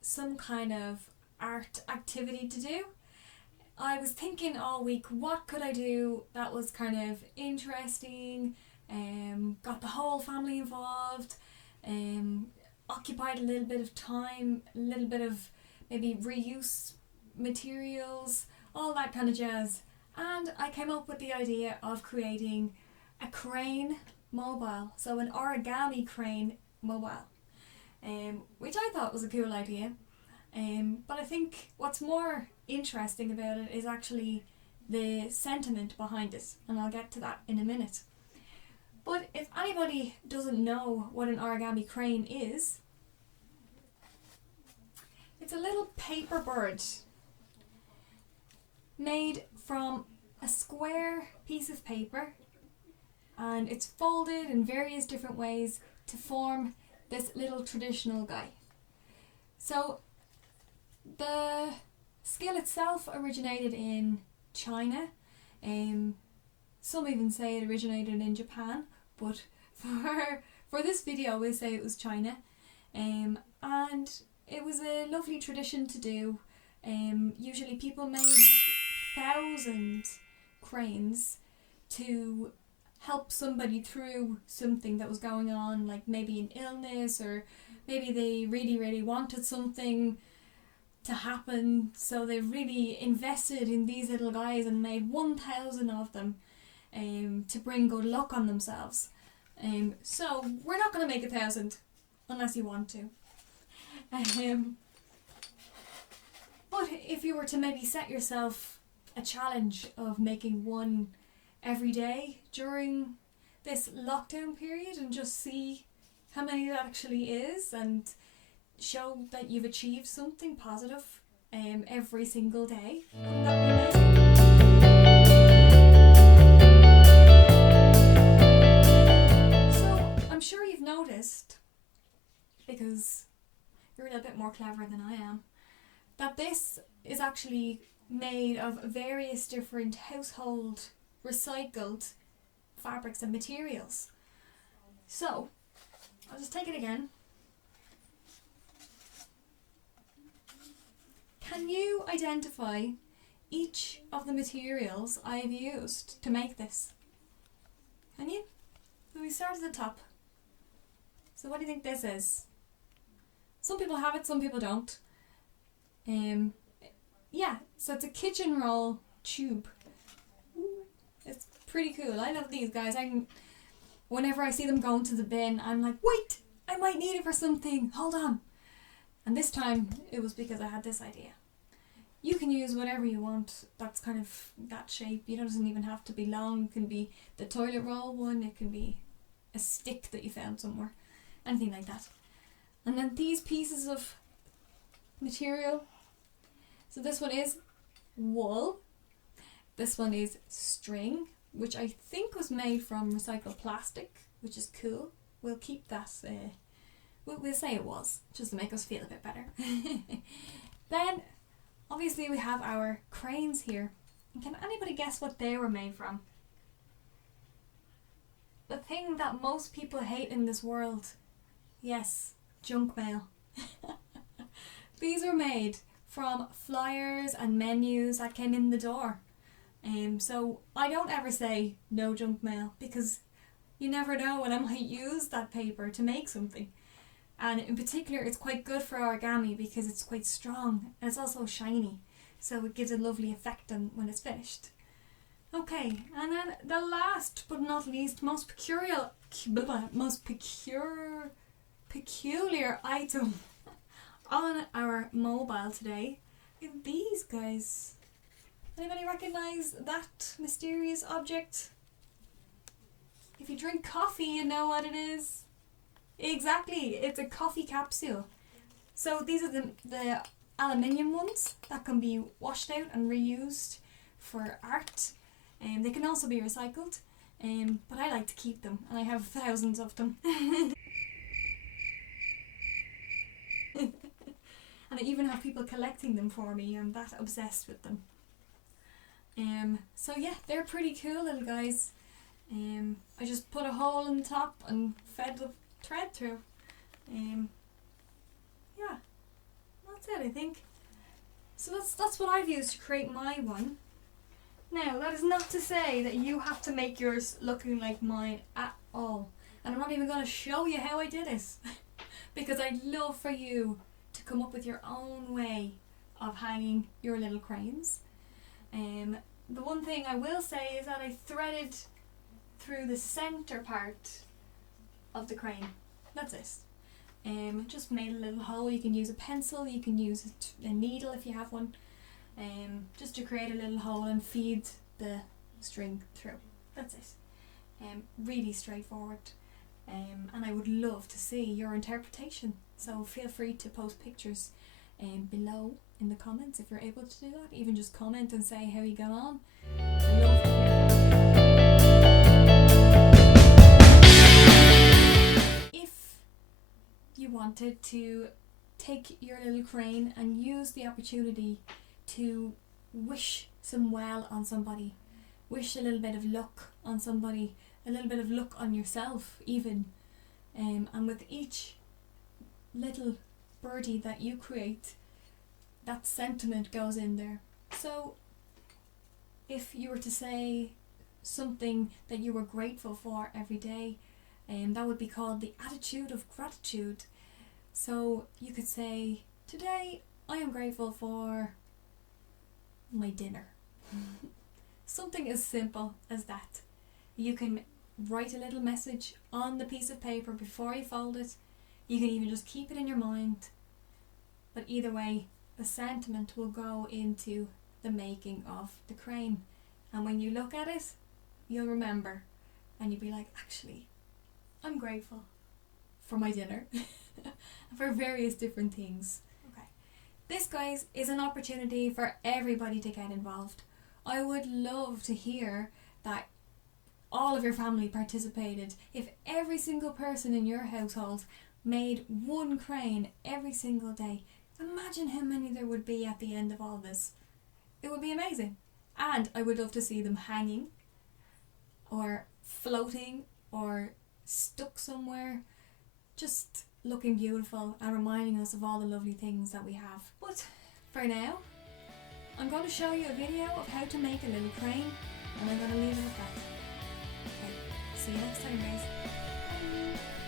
some kind of art activity to do. I was thinking all week, what could I do that was kind of interesting, got the whole family involved, occupied a little bit of time, a little bit of maybe reuse materials, all that kind of jazz. And I came up with the idea of creating a crane mobile, so an origami crane mobile, which I thought was a cool idea. But I think what's more interesting about it is actually the sentiment behind it, and I'll get to that in a minute. But if anybody doesn't know what an origami crane is, it's a little paper bird made from a square piece of paper, and it's folded in various different ways to form this little traditional guy. So the skill itself originated in China. Some even say it originated in Japan, but for this video we'll say it was China. And it was a lovely tradition to do. Usually people made 1,000 cranes to help somebody through something that was going on, like maybe an illness, or maybe they really wanted something to happen, so they really invested in these little guys and made 1,000 of them to bring good luck on themselves. So we're not going to make 1,000 unless you want to. But if you were to maybe set yourself a challenge of making one every day during this lockdown period and just see how many that actually is, and show that you've achieved something positive every single day, wouldn't that be amazing? So I'm sure you've noticed, because you're a little bit more clever than I am, that this is actually made of various different household recycled fabrics and materials. So I'll just take it again. Can you identify each of the materials I have used to make this? Can you? So we start at the top. So what do you think this is? Some people have it, some people don't. Yeah, so it's a kitchen roll tube. It's pretty cool. I love these guys. Whenever I see them going to the bin, I'm like, wait, I might need it for something. Hold on. And this time it was because I had this idea. You can use whatever you want that's kind of that shape. It doesn't even have to be long. It can be the toilet roll one. It can be a stick that you found somewhere. Anything like that. And then these pieces of material. So this one is wool. This one is string, which I think was made from recycled plastic, which is cool. We'll keep that. We'll say it was, just to make us feel a bit better. Then, obviously, we have our cranes here. And can anybody guess what they were made from? The thing that most people hate in this world. Yes, junk mail. These were made from flyers and menus that came in the door. So I don't ever say no junk mail, because you never know when I might use that paper to make something. And in particular, it's quite good for origami because it's quite strong and it's also shiny, so it gives a lovely effect when it's finished. Okay, and then the last but not least, most peculiar item on our mobile today is these guys. Anybody recognise that mysterious object? If you drink coffee, you know what it is. Exactly, it's a coffee capsule. So these are the aluminium ones that can be washed out and reused for art. They can also be recycled, but I like to keep them, and I have thousands of them. And I even have people collecting them for me. I'm that obsessed with them. So yeah, they're pretty cool little guys. I just put a hole in the top and fed the thread through. Yeah, it, I think. So that's what I've used to create my one. Now, that is not to say that you have to make yours looking like mine at all. And I'm not even going to show you how I did it. Because I'd love for you to come up with your own way of hanging your little cranes. The one thing I will say is that I threaded through the centre part of the crane. That's it. Just made a little hole. You can use a pencil, you can use a needle if you have one, just to create a little hole and feed the string through. That's it. Really straightforward. And I would love to see your interpretation. So feel free to post pictures below in the comments if you're able to do that. Even just comment and say how you got on. I love to hear from you. If you wanted to take your little crane and use the opportunity to wish some well on somebody, wish a little bit of luck on somebody, a little bit of luck on yourself even, and with each little birdie that you create, that sentiment goes in there. So if you were to say something that you were grateful for every day, that would be called the attitude of gratitude. So you could say, today I am grateful for my dinner. Something as simple as that. You can write a little message on the piece of paper before you fold it. You can even just keep it in your mind. But either way, the sentiment will go into the making of the crane. And when you look at it, you'll remember. And you'll be like, actually, I'm grateful for my dinner. For various different things. Okay. This, guys, is an opportunity for everybody to get involved. I would love to hear that all of your family participated. If every single person in your household made one crane every single day, imagine how many there would be at the end of all this. It would be amazing. And I would love to see them hanging or floating or stuck somewhere, just looking beautiful and reminding us of all the lovely things that we have. But for now, I'm going to show you a video of how to make a little crane, and I'm going to leave it at that. Okay, see you next time, guys. Bye.